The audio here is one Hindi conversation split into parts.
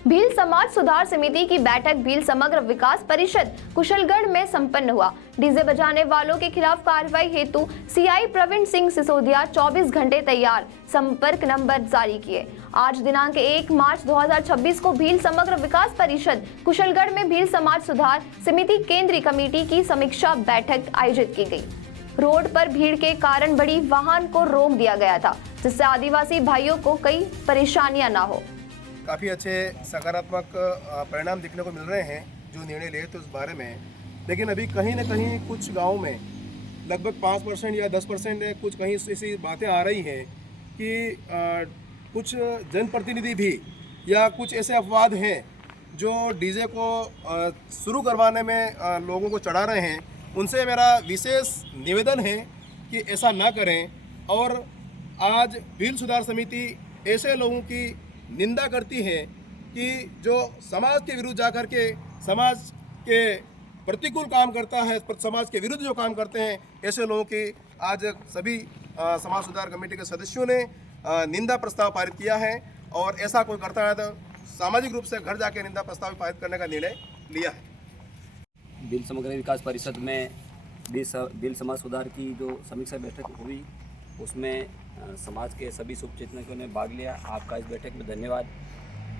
भील समाज सुधार समिति की बैठक भील समग्र विकास परिषद कुशलगढ़ में संपन्न हुआ। डीजे बजाने वालों के खिलाफ कार्रवाई हेतु सीआई प्रवीण सिंह सिसोदिया 24 घंटे तैयार, संपर्क नंबर जारी किए। आज दिनांक 1 मार्च 2026 को भील समग्र विकास परिषद कुशलगढ़ में भील समाज सुधार समिति केंद्रीय कमेटी की समीक्षा बैठक आयोजित की गई। रोड पर भीड़ के कारण बड़ी वाहन को रोक दिया गया था, जिससे आदिवासी भाइयों को कई परेशानियां न हो। काफ़ी अच्छे सकारात्मक परिणाम दिखने को मिल रहे हैं जो निर्णय लिए थे उस बारे में। लेकिन अभी कहीं ना कहीं कुछ गाँव में लगभग 5% या 10% कुछ कहीं ऐसी बातें आ रही हैं कि कुछ जनप्रतिनिधि भी या कुछ ऐसे अपवाद हैं जो डीजे को शुरू करवाने में लोगों को चढ़ा रहे हैं। उनसे मेरा विशेष निवेदन है कि ऐसा ना करें। और आज भील सुधार समिति ऐसे लोगों की निंदा करती है कि जो समाज के विरुद्ध जाकर के समाज के प्रतिकूल काम करता है, समाज के विरुद्ध जो काम करते हैं, ऐसे लोगों की आज सभी समाज सुधार कमेटी के सदस्यों ने निंदा प्रस्ताव पारित किया है। और ऐसा कोई करता है तो सामाजिक रूप से घर जाके निंदा प्रस्ताव पारित करने का निर्णय लिया है। भील समग्र विकास परिषद में भील समाज सुधार की जो समीक्षा बैठक हुई उसमें समाज के सभी शुभचिंतकों ने भाग लिया। आपका इस बैठक में धन्यवाद।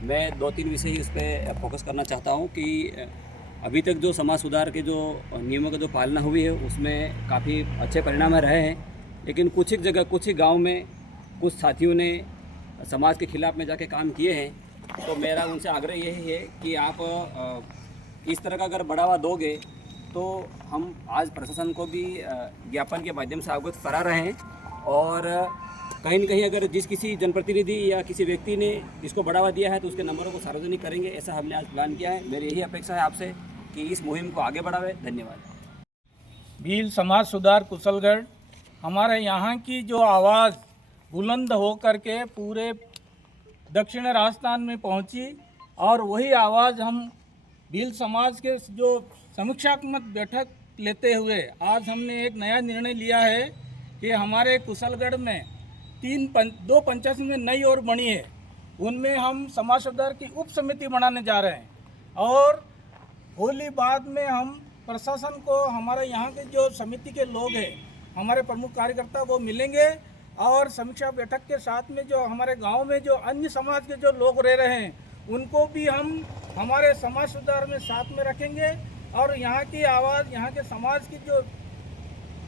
मैं 2-3 विषय ही उस पर फोकस करना चाहता हूं कि अभी तक जो समाज सुधार के जो नियमों की जो पालना हुई है उसमें काफ़ी अच्छे परिणाम रहे हैं। लेकिन कुछ एक जगह कुछ ही गाँव में कुछ साथियों ने समाज के खिलाफ में जाके काम किए हैं। तो मेरा उनसे आग्रह यही है कि आप इस तरह का अगर बढ़ावा दोगे तो हम आज प्रशासन को भी ज्ञापन के माध्यम से अवगत करा रहे हैं। और कहीं न कहीं अगर जिस किसी जनप्रतिनिधि या किसी व्यक्ति ने इसको बढ़ावा दिया है तो उसके नंबरों को सार्वजनिक करेंगे, ऐसा हमने आज प्लान किया है। मेरी यही अपेक्षा है आपसे कि इस मुहिम को आगे बढ़ावे। धन्यवाद। भील समाज सुधार कुशलगढ़ हमारे यहाँ की जो आवाज़ बुलंद हो करके पूरे दक्षिण राजस्थान में पहुँची और वही आवाज़ हम भील समाज के जो समीक्षात्मक बैठक लेते हुए आज हमने एक नया निर्णय लिया है कि हमारे कुशलगढ़ में 2 पंचायत में नई और बनी है, उनमें हम समाज सुधार की उप समिति बनाने जा रहे हैं। और होली बाद में हम प्रशासन को हमारे यहाँ के जो समिति के लोग हैं, हमारे प्रमुख कार्यकर्ता वो मिलेंगे और समीक्षा बैठक के साथ में जो हमारे गांव में जो अन्य समाज के जो लोग रह रहे हैं उनको भी हम हमारे समाज सुधार में साथ में रखेंगे। और यहाँ की आवाज़, यहाँ के समाज की जो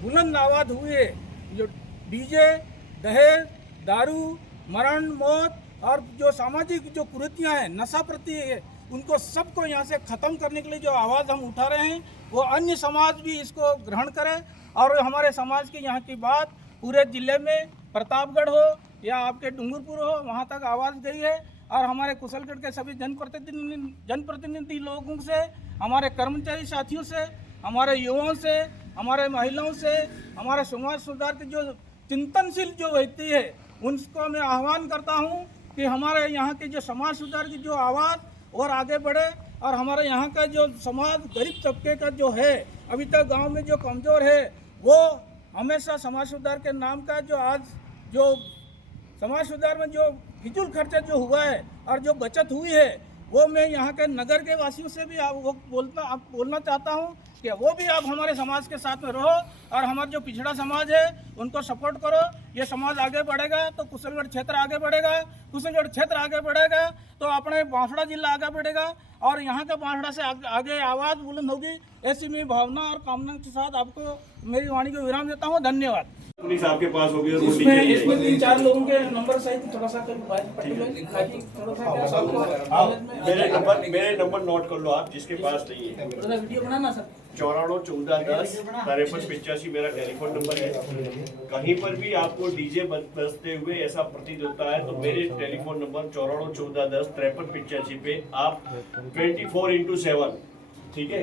बुलंद आवाज़ हुई है, जो डीजे, दहेज, दारू, मरण, मौत और जो सामाजिक जो कुरीतियाँ हैं, नशा प्रति है, उनको सबको यहाँ से ख़त्म करने के लिए जो आवाज़ हम उठा रहे हैं वो अन्य समाज भी इसको ग्रहण करें। और हमारे समाज की यहाँ की बात पूरे ज़िले में प्रतापगढ़ हो या आपके डूंगरपुर हो, वहाँ तक आवाज़ गई है। और हमारे कुशलगढ़ के सभी जनप्रतिनिधि लोगों से, हमारे कर्मचारी साथियों से, हमारे युवाओं से, हमारे महिलाओं से, हमारे समाज सुधार के जो चिंतनशील जो व्यक्ति है उनको मैं आह्वान करता हूं कि हमारे यहाँ के जो समाज सुधार की जो आवाज़ और आगे बढ़े। और हमारे यहाँ का जो समाज गरीब तबके का जो है, अभी तक गांव में जो कमज़ोर है, वो हमेशा समाज सुधार के नाम का जो आज जो समाज सुधार में जो फिजूल खर्चा जो हुआ है और जो बचत हुई है, वो मैं यहाँ के नगर के वासियों से भी बोलना चाहता हूँ कि वो भी आप हमारे समाज के साथ में रहो और हमारा जो पिछड़ा समाज है उनको सपोर्ट करो। ये समाज आगे बढ़ेगा तो कुशलगढ़ क्षेत्र आगे बढ़ेगा, कुशलगढ़ क्षेत्र आगे बढ़ेगा तो अपने बांसवाड़ा जिला आगे बढ़ेगा और यहाँ के बांसवाड़ा से आगे आवाज़ बुलंद होगी। ऐसी मेरी भावना और कामना के साथ आपको मेरी वाणी को विराम देता हूँ। धन्यवाद। पुलिस आपके पास होगी और इसमें 3-4 लोगों के नंबर सहित थोड़ा सा मेरे नंबर नोट कर लो आप, जिसके पास नहीं है। वीडियो बनाना सर। 941410 मेरा टेलीफोन नंबर है। कहीं पर भी आपको डीजे बजते हुए ऐसा प्रतीत होता है तो मेरे टेलीफोन नंबर 941410 5385 पे आप 24x7 ठीक है,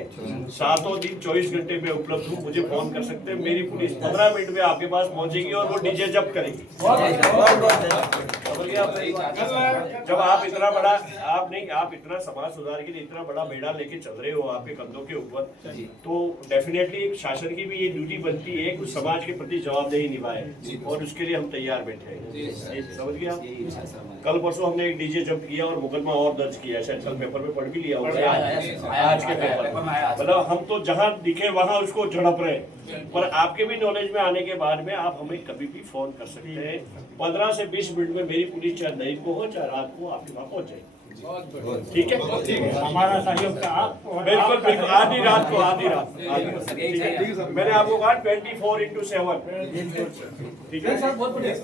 सातों दिन 24 घंटे में उपलब्ध हूँ, मुझे फोन कर सकते हैं। मेरी पुलिस 15 मिनट में आपके पास पहुंचेगी और वो डीजे जब्त करेगी। जब आप इतना बड़ा, आप इतना समाज सुधार के लिए इतना बड़ा बेड़ा लेके चल रहे हो आपके कंधों के ऊपर, तो डेफिनेटली शासन की भी ये ड्यूटी बनती है कुछ समाज के प्रति जवाबदेही निभाए, और उसके लिए हम तैयार बैठे हैं। समझ गए आप? कल परसों हमने एक डीजे जब्त किया और मुकदमा और दर्ज किया, शायद कल पेपर में पढ़ भी लिया होगा आज के पेपर। मतलब हम तो जहाँ दिखे वहाँ उसको झड़प रहे, पर आपके भी नॉलेज में आने के बाद में आप हमें कभी भी फोन कर सकते हैं। 15 से 20 मिनट में मेरी पुलिस चाहे दिन को हो चाहे रात को आपके वहाँ पहुँच जाएगी। ठीक है, हमारा सहयोग का आप बिल्कुल बिल्कुल, आधी रात को ठीक है। मैंने आपको कहा 24/7। ठीक है।